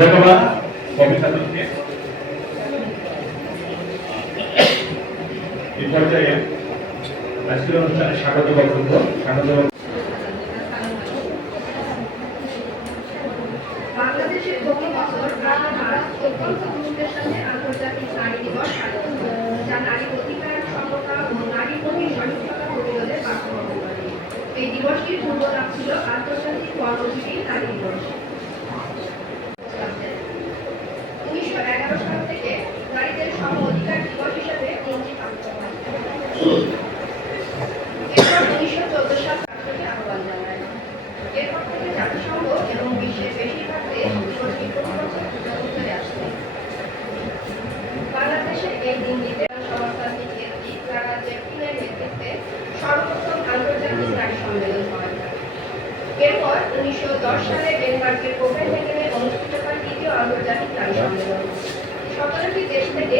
ধন্যবাদ কবিতাকে। এই পর্যায়ে আজকের অনুষ্ঠানে স্বাগত বক্তব্য বাংলাদেশের প্রতি বছর 8 মার্চ অত্যন্ত গুরুত্বের সাথে আন্তর্জাতিক নারী দিবস পালিত হয়, যা নারী অধিকার, সমতা ও নারী প্রতি সহিংসতা প্রতিরোধে বাস্তবায়ন করে। এই দিবসটির পূর্ব নাম ছিল আন্তর্জাতিক কর্মজীবী নারী দিবস। 1911 সাল থেকে নারীদের সম অধিকার দিবস হিসেবে উদযাপিত হয়। এরপর 1914 সাল রাষ্ট্রকে আহ্বান জানায়। এরপর থেকে জাতিসংঘ এবং বিশ্বের বেশিরভাগ দেশ দিবসটি প্রতি বছর উদযাপন করে আসছে। বাংলাদেশের এই দিনটিতে সমাজতান্ত্রিক নেত্রী ক্লারা জ্যাকসনের নেতৃত্বে সর্বপ্রথম আন্তর্জাতিক নারী সম্মেলন হয়। এরপর 1910 সালে ডেনমার্কের কোপেনহেগেনে অনুষ্ঠিত হয় দ্বিতীয় আন্তর্জাতিক নারী সম্মেলন। 17টি দেশ থেকে